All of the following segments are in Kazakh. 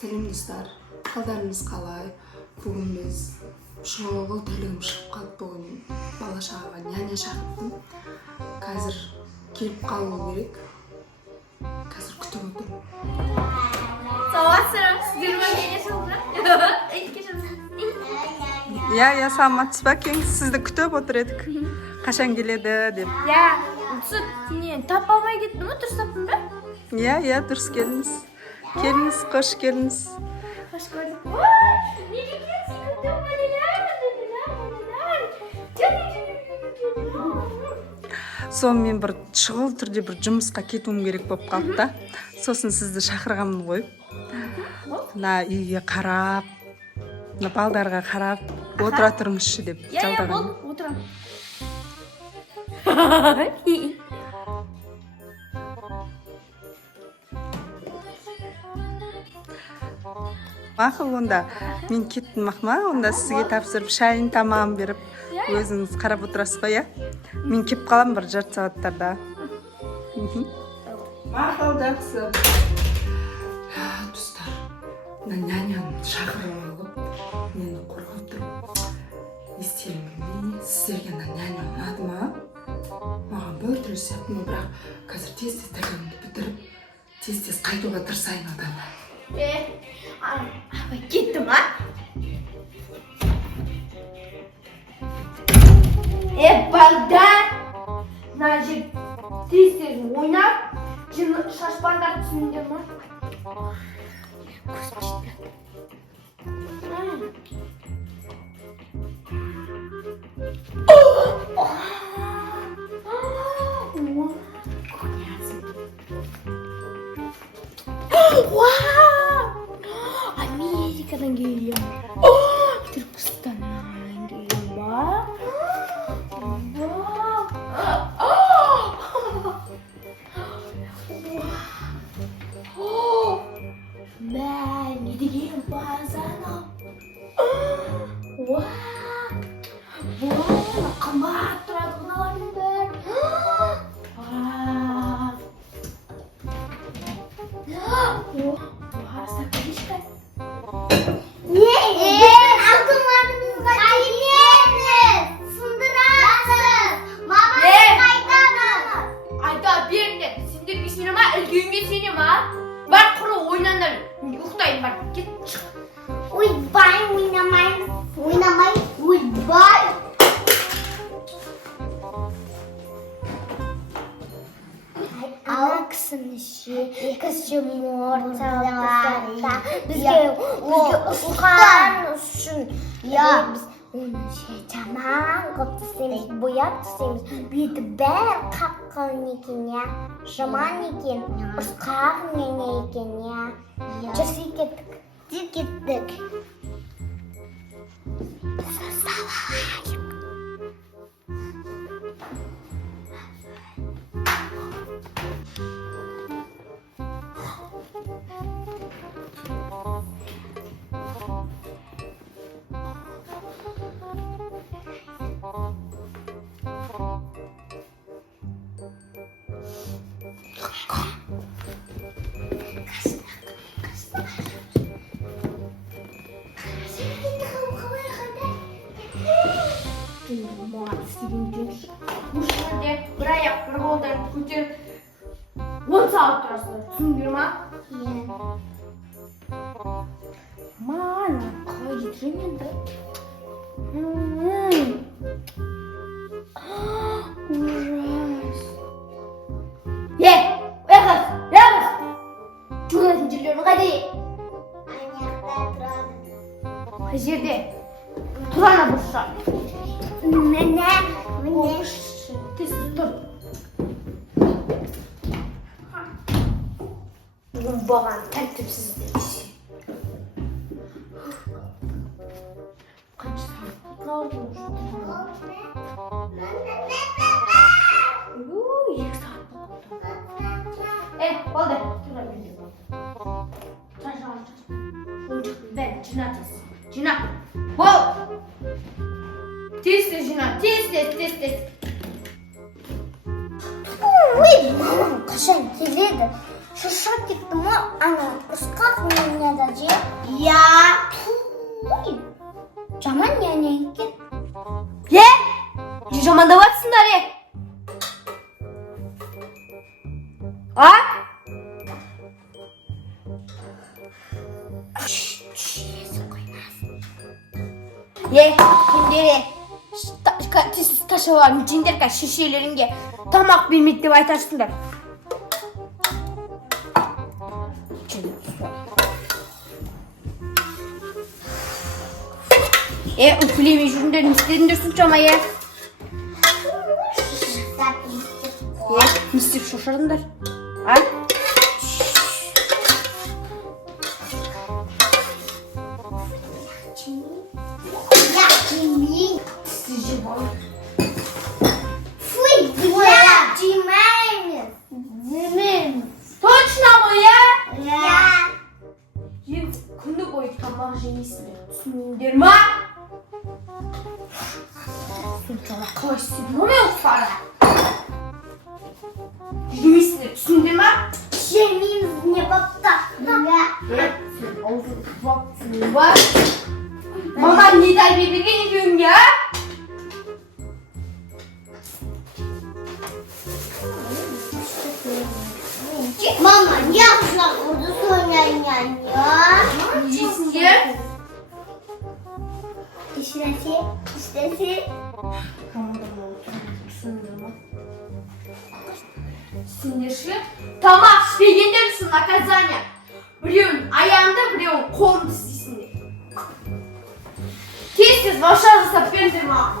Сәлем достар, қалдарыңыз қалай? Бүгін біз шұғыл тірлігім шығып қалып бүгін бала шағаға няня шақырттым. Қазір келіп қалу керек. Қазір күтіп отырмын. Саламатсыздар, сіздер ме няня шақырды? Я саламатсыз ба кең, сізді күтіп отыр едік. Қашан келеді деп. Не, тап алмай кеттім ме? Дұрыс таптым ба? Я, дұрыс келіңіз. Келіңіз, қош келіңіз. Қош көрдік. Неге келсің? Күтіп Сонымен бір шұғыл түрде бір жұмысқа кетуім керек болып қалды да. Сосын сізді шақырғанмын ғой. Мына үйге қарап, мына балдарға қарап, отыра тұрыңызшы деп жалдаған. болды, отырам. Мақұл, онда мен кеттім мақма, онда сізге тапсырып шайын тамағын беріп, өзіңіз қарап отырасыз ба, я? Мен кеп қалам бір жарты сағаттарда. Мақұл, жақсы. Достар, мына няняны шақырып алып, мені қорғап тұрып. Не істеймін білмеймін. Сіздерге мына няня ұнады ма? Маған біртүрлі сияқты, бірақ қазір тез тірлігімді бітіріп, тез қайтуға тырысайын одан. Абай кеттім, а? Балдар! Мына жер тез ойнап, шашпандар түсіндер ма? Көзім жетпеді. Америкадан келем. Түркістаннан келем ба? Не деген базар. Қымбат тұрады мыналардың бәрі. Сакалишка. Алтынlarımızға келеміз. Сындырасыз. Маманы қайтамыз. Айта беріңдер. Сендерге сенем ма? Үлкенге сенем ма? Бар құры ойнаңдар. Ұйықтайын бар. Кет шық. Ойбай, ойнамай. Ойбай. Ала кісіні кісі морталарда бізге ұққан үшін біз оны жаман қып түсеміз, бояп түсеміз. Беті бәрі қапқан екен, жаман екен, ұрысқақ нене екен, жүрсе кеттік. Бұл жерде бір аяқ бір қолдарын көтеріп 10 сағат тұрасыздар. Түсіндіңдер ма? Маған қалай жетірем енді? Ужас. Қыз! Жүретін жерлерін қайда? Аяқта тұрады. Қай жерде? Тұрана бұрша. Міне. Тез тұр. Баған тәртіпсіздер. Қанша сағат қалды? 2 сағат қалды. Болды. Тұра берді. Ойыншықтың бәрін жина тез. Жина. Бол! Тез жина. Тез. Ой, мамам қашан келеді? Шаршап кеттім ғой, ана ұрысқақ немене де жеп. амандап жатсыңдар, А? Сендер ташаларын жеңдерге шешелеріңге тамақ бермейді деп айтарсыңдар. Үпілемей жүріңдер, не істедіңдер соншама, не істеп шошырдыңдар, Точно ғой, Енді күні бойы тамақ жемейсіңдер, түсініңдер ма? Соншама қалай істедім ғой мен ұқпара? Жемейсіңдер, түсініңдер ма? Жемейміз, не бапта. Сен аузыңды баптың ба? Маман не тәрбие берген екеуіңе, Мама, я ушла буду Соня няня. Жейсіңдер? İşlesi. Сендер ше, тамақ ішпегендер үшін наказание. Біреуін аяғында, біреуін қолымды істейсіңдер. Тез бауша жасап беріңдер маған.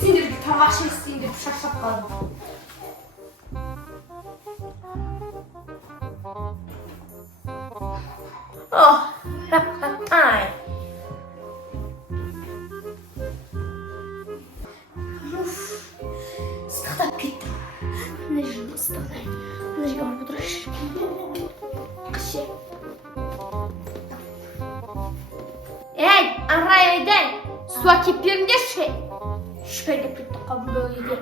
Сендерге тамақ ішесіңдер деп шаршап қалдым. Ыстықтап кеттім. Мына жерін ыстығынан. Мына жерге барып отырайыншы. Қыше. Арайдай, су әкеп беріңдерші. Шүпәлеп кетті қабылды ойды.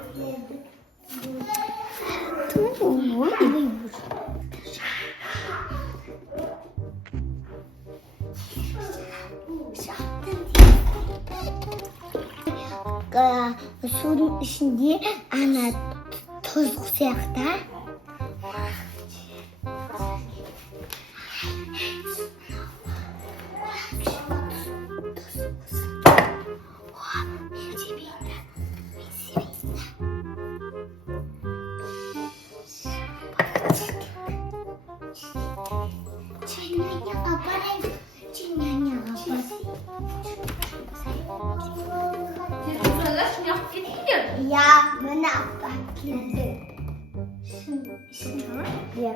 Suyun içinde ana tozlu siyahta. Ya, mana apa gitu? Ya.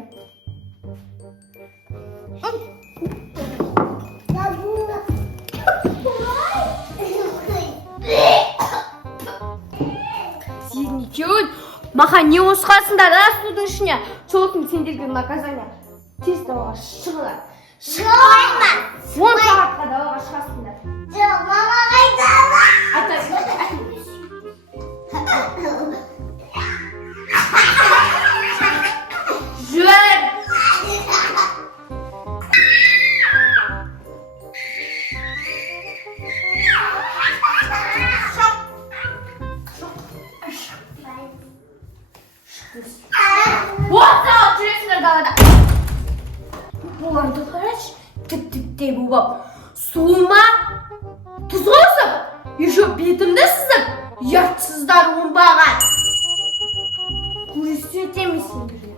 Сен екеуін маған не осқасыңдар, судың ішіне. Сосын сендерге наказание. Тез далаға шығыңдар. Шығайма. 10 сағатқа далаға шығасыңдар. Жоқ, мама қайтала. Жүр! Оттау жүресіңдер далада. Оларды қарашы, тіп-тіптей болып. Суыма тұз қосып, еще бетімді сызып, ұятсыздар оңбаған. Көрсетемейсіңдер.